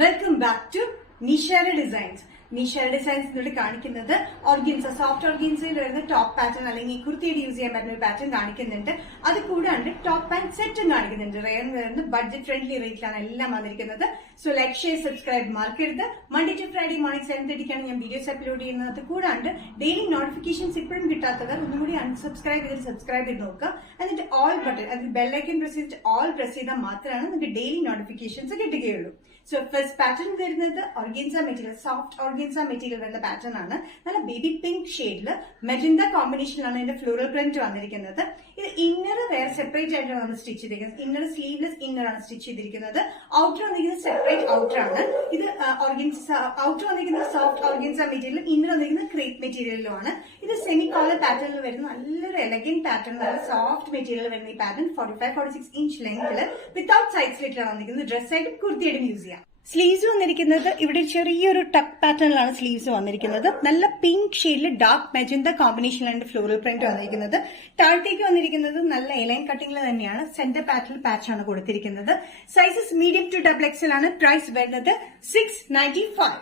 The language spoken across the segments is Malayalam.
Welcome back to Nishara designs. Nishara designs ഇവിടെ കാണിക്കുന്നത് ഓർഗൻസ, സോഫ്റ്റ് ഓർഗൻസയിൽ വരുന്ന ടോപ്പ് പാറ്റേൺ അല്ലെങ്കിൽ കുർത്തിയുടെ യൂസ് ചെയ്യാൻ പറ്റുന്ന ഒരു പാറ്റേൺ കാണിക്കുന്നുണ്ട്. അത് കൂടാണ്ട് ടോപ്പ് പാന്റ് സെറ്റും കാണിക്കുന്നുണ്ട്. റയർ വരുന്ന ബഡ്ജറ്റ് ഫ്രണ്ട്ലി റേറ്റിലാണ് എല്ലാം വന്നിരിക്കുന്നത്. സോ ലൈക്ക്, ഷെയർ, സബ്സ്ക്രൈബ് മറക്കരുത്. മൺഡേ ടു ഫ്രൈഡേ മോർണിംഗ് 7:30 ഞാൻ വീഡിയോസ് അപ്ലോഡ് ചെയ്യുന്നത്. അത് കൂടാണ്ട് ഡെയിലി നോട്ടിഫിക്കേഷൻസ് ഇപ്പോഴും കിട്ടാത്തവർ ഒന്നുകൂടി അൺസബ്സ്ക്രൈബ് ചെയ്ത് സബ്സ്ക്രൈബ് ചെയ്ത് നോക്കുക. എന്നിട്ട് ഓൾ ബട്ടൺ, അതിൽ ബെല്ലൈക്കൻ പ്രസ് ചെയ്തിട്ട് ഓൾ പ്രസ് ചെയ്താൽ മാത്രമാണ് നിങ്ങൾക്ക് ഡെയിലി നോട്ടിഫിക്കേഷൻസ് കിട്ടുകയുള്ളൂ. സോ ഫസ്റ്റ് പാറ്റേൺ വരുന്നത് organza material, soft organza material വരുന്ന പാറ്റേൺ ആണ്. നല്ല ബേബി പിങ്ക് ഷെയ്ഡില് മെജന്ത കോമ്പിനേഷനിലാണ് ഇതിന്റെ ഫ്ലോറൽ പ്രിന്റ് വന്നിരിക്കുന്നത്. ഇത് ഇന്നർ വേറെ സെപ്പറേറ്റ് ആയിട്ടാണ് നമ്മൾ സ്റ്റിച്ച് ചെയ്തിരിക്കുന്നത്. ഇന്നർ സ്ലീവ്ലെസ് ഇന്നർ ആണ് സ്റ്റിച്ച് ചെയ്തിരിക്കുന്നത്. ഔട്ടർ വന്നിരിക്കുന്നത് സെപ്പറേറ്റ് ഔട്ടർ ആണ്. ഇത് ഔട്ടർ വന്നിരിക്കുന്നത് സോഫ്റ്റ് ഓർഗൻസ മെറ്റീരിയലും ഇന്നർ വന്നിരിക്കുന്നത് ക്രേപ്പ് മെറ്റീരിയലും ആണ്. ഇത് സെമി കോളർ പാറ്റേണിൽ വരുന്ന നല്ലൊരു എലഗന്റ് പാറ്റേൺ, നല്ല സോഫ്റ്റ് മെറ്റീരിയൽ വരുന്ന ഈ പാറ്റേൺ 45-46 ഇഞ്ച് ലെങ്തില് വിത്തൌട്ട് സൈഡ് സ്ലിറ്റിലാണ് വന്നിരിക്കുന്നത്. ഡ്രസ് ആയിട്ടും കുർത്തിയായിട്ടും യൂസ് ചെയ്യാം. സ്ലീവ്സ് വന്നിരിക്കുന്നത് ഇവിടെ ചെറിയൊരു ടക്ക് പാറ്റേണിലാണ് സ്ലീവ്സ് വന്നിരിക്കുന്നത്. നല്ല പിങ്ക് ഷെയ്ഡിൽ ഡാർക്ക് മെജന്ത കോമ്പിനേഷനിലാണ് ഫ്ലോറൽ പ്രിന്റ് വന്നിരിക്കുന്നത്. താഴത്തേക്ക് വന്നിരിക്കുന്നത് നല്ല എലൈൻ കട്ടിംഗിൽ തന്നെയാണ്. സെന്റർ പാറ്റേൺ പാച്ചാണ് കൊടുത്തിരിക്കുന്നത്. സൈസസ് മീഡിയം ടു XXL ആണ്. പ്രൈസ് വരുന്നത് 695.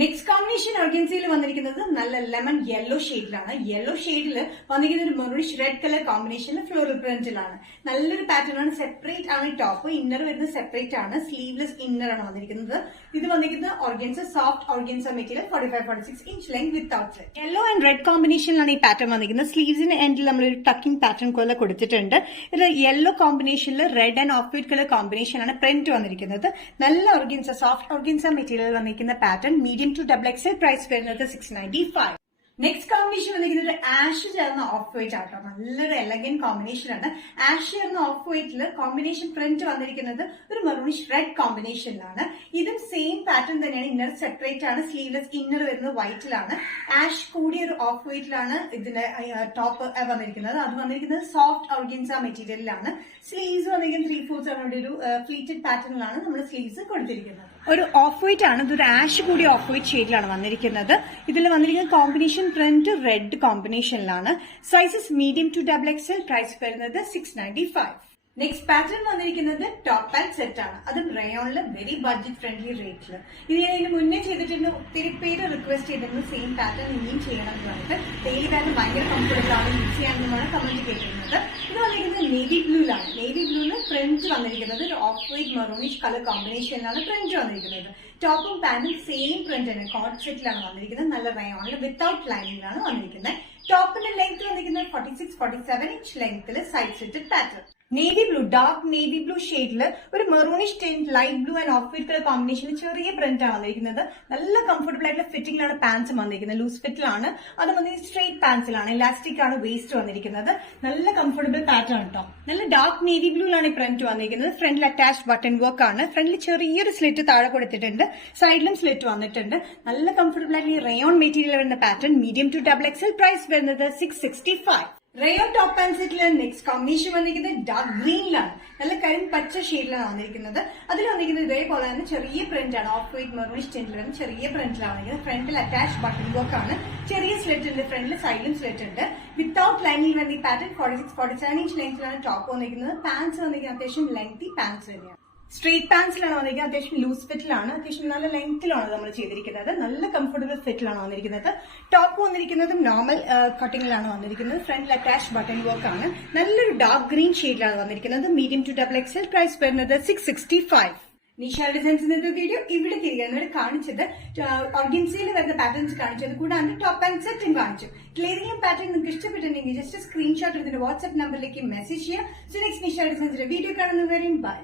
നെക്സ്റ്റ് കോമ്പിനേഷൻ ഓർഗൻസയിൽ വന്നിരിക്കുന്നത് നല്ല ലെമൺ യെല്ലോ ഷെയ്ഡിലാണ്. യെല്ലോ ഷെയ്ഡിൽ വന്നിരിക്കുന്ന ഒരു മെറൂണിഷ് റെഡ് കളർ കോമ്പിനേഷനിൽ ഫ്ലോറൽ പ്രിന്റിലാണ്. നല്ലൊരു പാറ്റേൺ ആണ്. സെപ്പറേറ്റ് ആണ് ടോപ്പ്, ഇന്നർ വരുന്നത് സെപ്പറേറ്റ് ആണ്. സ്ലീവ്ലെസ് ഇന്നർ ആണ് വന്നിരിക്കുന്നത്. ഇത് വന്നിരിക്കുന്നത് organza, soft organza material 45-46 inch length without thread. Yellow and red കോമ്പിനേഷനിലാണ് ഈ പാറ്റേൺ വന്നിരിക്കുന്നത്. സ്ലീവ്സിന്റെ എൻഡിൽ നമ്മളൊരു ടക്കിംഗ് പാറ്റേൺ പോലെ കൊടുത്തിട്ടുണ്ട്. ഇത് യെല്ലോ കോമ്പിനേഷനിൽ red and off white colour കോമ്പിനേഷനാണ് പ്രിന്റ് വന്നിരിക്കുന്നത്. നല്ല ഓർഗൻസ, സോഫ്റ്റ് ഓർഗൻസ മെറ്റീരിയൽ വന്നിരിക്കുന്ന pattern medium to XXL. Price വരുന്നത് 695. നെക്സ്റ്റ് കോമ്പിനേഷൻ വന്നിരിക്കുന്നത് ആഷ് ചേർന്ന ഓഫ് വൈറ്റ് ആട്ടോ. നല്ലൊരു എലഗന്റ് കോമ്പിനേഷൻ ആണ്. ആഷ് ചേർന്ന ഓഫ് വൈറ്റില് കോമ്പിനേഷൻ പ്രിന്റ് വന്നിരിക്കുന്നത് ഒരു മെറൂണിഷ് റെഡ് കോമ്പിനേഷനിലാണ്. ഇതും സെയിം പാറ്റേൺ തന്നെയാണ്. ഇന്നർ സെപ്പറേറ്റ് ആണ്. സ്ലീവ്ലെസ് ഇന്നർ വരുന്നത് വൈറ്റിലാണ്. ആഷ് കൂടിയ ഒരു ഓഫ് വൈറ്റിലാണ് ഇതിന്റെ ടോപ്പ് വന്നിരിക്കുന്നത്. അത് വന്നിരിക്കുന്നത് സോഫ്റ്റ് ഓർഗൻസ മെറ്റീരിയലിലാണ്. സ്ലീവ്സ് വന്നിരിക്കുന്നത് 3/4 ആണ്. ഒരു ഫ്ലീറ്റഡ് പാറ്റേണിലാണ് നമ്മൾ സ്ലീവ്സ് കൊടുത്തിരിക്കുന്നത്. ഒരു ഓഫ് വൈറ്റ് ആണ്. ഇതൊരു ആഷ് കൂടിയ ഓഫ് വൈറ്റ് ഷെയ്ഡിലാണ് വന്നിരിക്കുന്നത്. ഇതിൽ വന്നിരിക്കുന്ന കോമ്പിനേഷൻ പ്രിന്റ് റെഡ് കോമ്പിനേഷനിലാണ്. Sizes medium to XXL. Price വരുന്നത് 695. നെക്സ്റ്റ് പാറ്റേൺ വന്നിരിക്കുന്നത് ടോപ്പ് ആൻഡ് സെറ്റ് ആണ്. അതും റയോണില് വെരി ബഡ്ജറ്റ് ഫ്രണ്ട്ലി റേറ്റില്. ഇത് ഞാൻ ഇതിന് മുന്നേ ചെയ്തിട്ടുണ്ട്. ഒത്തിരി പേര് റിക്വസ്റ്റ് ചെയ്തിരുന്നു സെയിം പാറ്റേൺ ഇനിയും ചെയ്യണം എന്ന് പറഞ്ഞിട്ട്. ഡെയിലി പാറ്റേൺ ഭയങ്കര കംഫർട്ടബിൾ ആണ്, യൂസ് ചെയ്യാമെന്നാണ് കമന്റ് കേട്ടിരുന്നത്. ഇത് വന്നിരിക്കുന്നത് നേവി ബ്ലൂലാണ്. നേവി ബ്ലൂവില് പ്രിന്റ് വന്നിരിക്കുന്നത് ഒരു ഓഫ് വൈറ്റ് മെറൂണിഷ് കളർ കോമ്പിനേഷനിലാണ് പ്രിന്റ് വന്നിരിക്കുന്നത്. ടോപ്പും പാന്റും സെയിം പ്രിന്റ് ആണ്. കോട്ട് സെറ്റിലാണ് വന്നിരിക്കുന്നത്. നല്ല റയോണില് വിത്തൌട്ട് ലൈനിങ്ങിലാണ് വന്നിരിക്കുന്നത്. ടോപ്പിന്റെ ലെങ്ത് വന്നിരിക്കുന്നത് 46-47 ഇഞ്ച് ലെങ്തില് side slitted pattern. Navy blue, dark navy blue ഷെയ്ഡില് ഒരു maroonish tint light blue and off white colour കോമ്പിനേഷനിൽ ചെറിയ പ്രിന്റ് ആണ് വന്നിരിക്കുന്നത്. നല്ല കംഫർട്ടബിൾ ആയിട്ടുള്ള ഫിറ്റിംഗിലാണ് പാൻസ് വന്നിരിക്കുന്നത്. ലൂസ് ഫിറ്റിലാണ്. അത് വന്നിരിക്കുന്നത് സ്ട്രെയിറ്റ് പാൻസിലാണ്. ഇലാസ്റ്റിക് ആണ് വേസ്റ്റ് വന്നിരിക്കുന്നത്. നല്ല കംഫർട്ടബിൾ പാറ്റേൺ കേട്ടോ. നല്ല ഡാർക്ക് നേവി ബ്ലൂയിലാണ് ഈ പ്രിന്റ് വന്നിരിക്കുന്നത്. ഫ്രണ്ടിൽ അറ്റാച്ച്ഡ് ബട്ടൺ വർക്ക് ആണ്. ഫ്രണ്ടിൽ ചെറിയൊരു സ്ലിറ്റ് താഴെ കൊടുത്തിട്ടുണ്ട്. സൈഡിലും സ്ലിറ്റ് വന്നിട്ടുണ്ട്. നല്ല കംഫർട്ടബിൾ ആയിട്ടുള്ള റയോൺ മെറ്റീരിയൽ വരുന്ന pattern medium to XXL. Price വരുന്നത് 665. റയോൺ ടോപ്പ് ആൻഡ് സെറ്റില് നെക്സ്റ്റ് കോമ്പിനേഷൻ വന്നിരിക്കുന്നത് ഡാർക്ക് ഗ്രീനിലാണ്. നല്ല കരിമ്പച്ച ഷെയ്ഡിലാണ് വന്നിരിക്കുന്നത്. അതിൽ വന്നിരിക്കുന്നത് ഇതേപോലെ തന്നെ ചെറിയ പ്രിന്റ് ആണ്. ഓഫ് വൈറ്റ് മെറൂണിഷ് ടിന്റിൽ വരുന്ന ചെറിയ പ്രിന്റിലാണ് വന്നിരിക്കുന്നത്. ഫ്രണ്ടിൽ അറ്റാച്ച് ബട്ടൺ വർക്ക് ആണ്. ചെറിയ സ്ലിറ്റ് ഉണ്ട്. ഫ്രണ്ടിൽ സൈഡിലും സ്ലിറ്റ് ഉണ്ട്. വിത്തൌട്ട് ലൈനിങ് വരുന്ന ഈ പാറ്റേൺ 46-47 ഇഞ്ച് ലെങ്തിലാണ് ടോപ്പ് വന്നിരിക്കുന്നത്. പാൻസ് വന്നിരിക്കുന്നത് അത്യാവശ്യം ലെങ്തി പാൻസ് തന്നെയാണ്. സ്ട്രെയിറ്റ് പാൻസിലാണ് വന്നിരിക്കുന്നത്. അത്യാവശ്യം ലൂസ് ഫിറ്റിലാണ്. അത്യാവശ്യം നല്ല ലെങ്ത്തിലാണ് നമ്മൾ ചെയ്തിരിക്കുന്നത്. നല്ല കംഫർട്ടബിൾ ഫിറ്റിലാണ് വന്നിരിക്കുന്നത്. ടോപ്പ് വന്നിരിക്കുന്നത് നോർമൽ കട്ടിങ്ങിലാണ് വന്നിരിക്കുന്നത്. ഫ്രണ്ടിൽ അറ്റാച്ച് ബട്ടൺ വർക്ക് ആണ്. നല്ലൊരു ഡാർക്ക് ഗ്രീൻ ഷെയ്ഡിലാണ് വന്നിരിക്കുന്നത്. Medium to XXL. പ്രൈസ് വരുന്നത് 665. നിഷാര ഡിസൈൻസിന്റെ വീഡിയോ ഇവിടെ തിരികെ കാണിച്ചത് ഓർഗൻസയിൽ വരുന്ന പാറ്റേൺസ് കാണിച്ചത് കൂടാണ്ട് ടോപ്പ് ആൻഡ് സെറ്റും കാണിച്ചു. ഏതെങ്കിലും പാറ്റേൺ നിങ്ങൾക്ക് ഇഷ്ടപ്പെട്ടിട്ടുണ്ടെങ്കിൽ ജസ്റ്റ് സ്ക്രീൻഷോട്ട് എടുത്തിട്ട് വാട്സ്ആപ്പ് നമ്പറിലേക്ക് മെസ്സേജ് ചെയ്യുക. സോ നെക്സ്റ്റ് നിഷാര ഡിസൈൻസിന്റെ വീഡിയോ കാണുന്നവരെയും ബൈ.